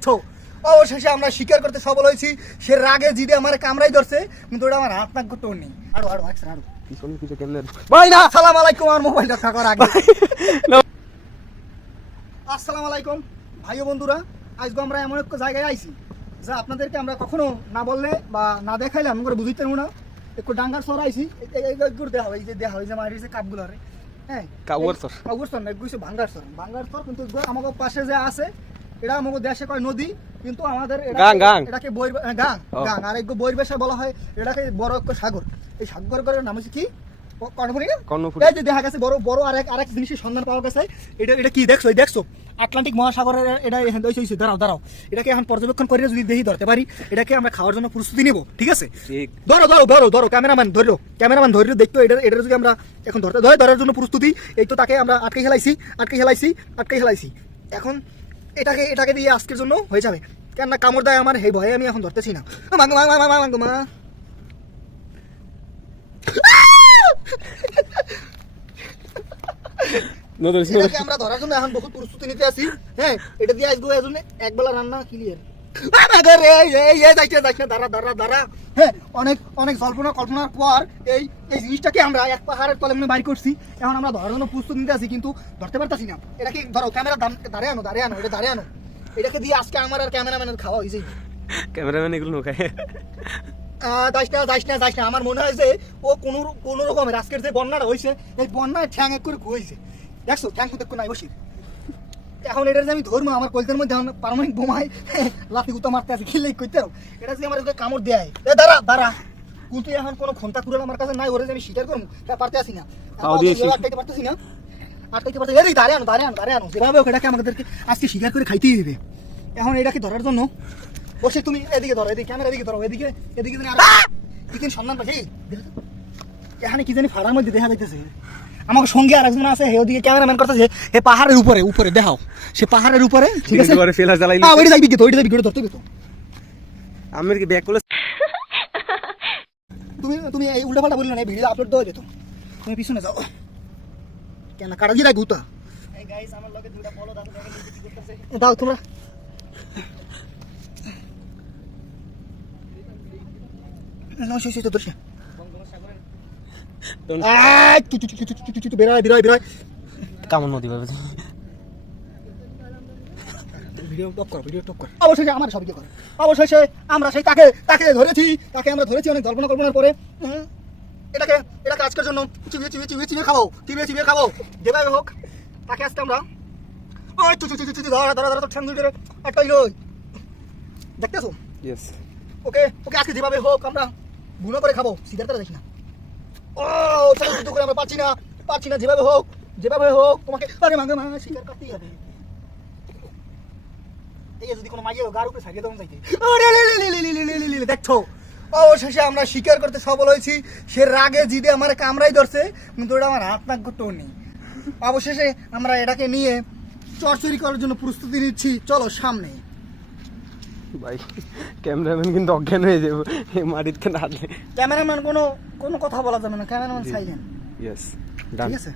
দেখছ অবশেষে আমরা স্বীকার করতে সফল হয়েছি। সে রাগে জিদে আমার কামড়াই ধরছে কিন্তু ওটা আমার হাত নাক করতে নেই আরও আরও আরও। পিছনে কিছু ভাই না আসসালামু আলাইকুম আমার মোবাইলটা থাকার আগে। আসসালামু আলাইকুম ভাই বন্ধুরা আজকে আমরা এমন একটা জায়গায় আইছি যা আপনাদেরকে আমরা কখনো না বললে বা না দেখাইলে আমি করে বুঝতে না। একটু ডাঙ্গার সর আইছি দেওয়া হয় যে দেওয়া হয় যে মারির যে কাপগুলো রে হ্যাঁ। কাউয়ার সর। কাউয়ার সর না ভাঙ্গার সর ভাঙ্গার সর কিন্তু আমাকে পাশে যে আছে এটা আমাকে দেশে কয় নদী কিন্তু আমাদের এটাকে- গাং, গাং। এটাকে বই গাং গাং। আর একটু বইয়ের ভাষায় বলা হয় এটাকে বড় একটা সাগর। এই সাগর নাম হচ্ছে কি? ক- কর্ণফুলী না? কর্ণফুলী। এই যে দেখা গেছে বড় বড় আরেক আরেক জিনিসের সন্ধান পাওয়া গেছে। এটা এটা কি দেখছ? দেখছ? আটলান্টিক মহাসাগরের এটা দাঁড়াও দাঁড়াও। এটাকে এখন পর্যবেক্ষণ করে যদি দেখি ধরতে পারি এটাকে আমরা খাওয়ার জন্য প্রস্তুতি নিব ঠিক আছে? ধরো ধরো ধরো ধরো ক্যামেরাম্যান ধরো ক্যামেরাম্যান ধরো দেখতো এটা এটা যদি আমরা এখন ধরতে ধরে ধরার জন্য প্রস্তুতি এই তো তাকে আমরা আটকে খেলাইছি আটকে খেলাইছি আটকে খেলাইছি এখন এটাকে এটাকে দিয়ে আজকের জন্য হয়ে যাবে। কেননা কামড় দেয় আমার এই ভয়ে আমি এখন ধরতেছি না। মাঙ্গো মা মা মাঙ্গো মা আমরা ধরার জন্য এখন বহুত প্রস্তুতি নিতে আসি হ্যাঁ এটা দিয়ে আসব এজন্য একবেলা রান্না ক্লিয়ার অনেক অনেক কল্পনা কল্পনার পর এই এই জিনিসটাকে আমরা এক পাহাড়ের তলে মনে বাইর করছি। এখন আমরা ধরার জন্য প্রস্তুতি নিতে আছি কিন্তু ধরতে পারতাছি না। এটাকে ধরো ক্যামেরা দাঁড়িয়ে আনো দাঁড়িয়ে আনো এটা দাঁড়িয়ে আনো। এটাকে দিয়ে আজকে আমার আর ক্যামেরাম্যানের খাওয়া হয়েছে। ক্যামেরাম্যান এগুলো নোখায় যাইস না যাইস না যাইস না। আমার মনে হয় যে ও কোনো কোনো রকমের আজকের যে বন্যাটা হয়েছে এই বন্যায় ঠ্যাং এক করে দেখছ ঠ্যাং কুতে নাই বসি এখন এটার যে আমি ধর্ম আমার কলকাতার মধ্যে এখন পারমানেন্ট বোমায় লাঠি গুতা মারতে আছে খেললেই করতে পারো। এটা যে আমার কামড় দেয়। এ দাঁড়া দাঁড়া। কিন্তু এখন কোনো ক্ষমতা কুড়াল আমার কাছে নাই ওরে যে আমি স্বীকার করব তা পারতে আসি না। আটকাইতে পারতেছি না। আটকাইতে পারতেছি এই দাঁড়িয়ে আনো দাঁড়িয়ে আনো দাঁড়িয়ে আনো। যেভাবে হোক এটাকে আমাদেরকে আজকে স্বীকার করে খাইতেই দিবে। এখন এটাকে ধরার জন্য বসে তুমি এদিকে ধরো এদিকে ক্যামেরা এদিকে ধরো এদিকে এদিকে জানি আর কি সন্ধান পাচ্ছি এখানে কি জানি ফাড়ার মধ্যে দেখা যাইতেছে। আমাকে সঙ্গে আর একজন আছে ওদিকে ক্যামেরাম্যান করতেছে হে পাহাড়ের উপরে উপরে দেখাও। সে পাহাড়ের উপরে ঠিক আছে? উপরে ফেলা জ্বালাইলি আ ওইটা যাবি তো ওইটা দেখবি ধরতে তো। আমের কি ব্যাক করে তুমি তুমি এই উল্টা পাল্টা বললে না ভিডিও আপলোড দাও যেত। তুমি পিছনে যাও। কেন কাটা দিয়ে রাখব তো এই গাইস আমার লগে দুইটা বলো দাও কি করতেছে। দাও তোমরা। No, sí, sí, tú, tú. বেরোয়, বেরোয়, বেরোয়। কামন নদী ভাবে ভিডিও টপ করো, ভিডিও টপ করো। অবশেষে আমার সব ইয়ে অবশেষে আমরা সেই তাকে তাকে ধরেছি তাকে আমরা ধরেছি অনেক কল্পনা কল্পনার পরে এটাকে এটাকে আজকের জন্য চিবিয়ে চিবিয়ে চিবিয়ে চিবিয়ে খাব চিবিয়ে চিবিয়ে খাব যেভাবে হোক তাকে আজকে আমরা ওই চু চু চু চু চু, ধরা ধরা ধরা তো ঠ্যাং ধরে আটকাইলো দেখতেছো ইয়েস ওকে ওকে আজকে যেভাবে হোক আমরা গুলো করে খাব সিধার তারা দেখি না ও আমরা পাচ্ছি না। পাচ্ছি না, যেভাবে হোক যেভাবে হোক, তোমাকে আরে মাগে শিকার করতেই হবে। দেখছ? অবশেষে আমরা শিকার করতে হয়েছি। সে রাগে জিদে আমার ধরছে, কিন্তু আমার অবশেষে আমরা এটাকে নিয়ে চরচরি করার জন্য প্রস্তুতি নিচ্ছি। চলো, সামনে। ভাই ক্যামেরাম্যান কিন্তু অজ্ঞান হয়ে যাব। এই মাটিতে না হাঁটলে ক্যামেরাম্যান কোনো কোনো কথা বলা যাবে না। ক্যামেরাম্যান সাইলেন্ট ইয়েস ঠিক আছে?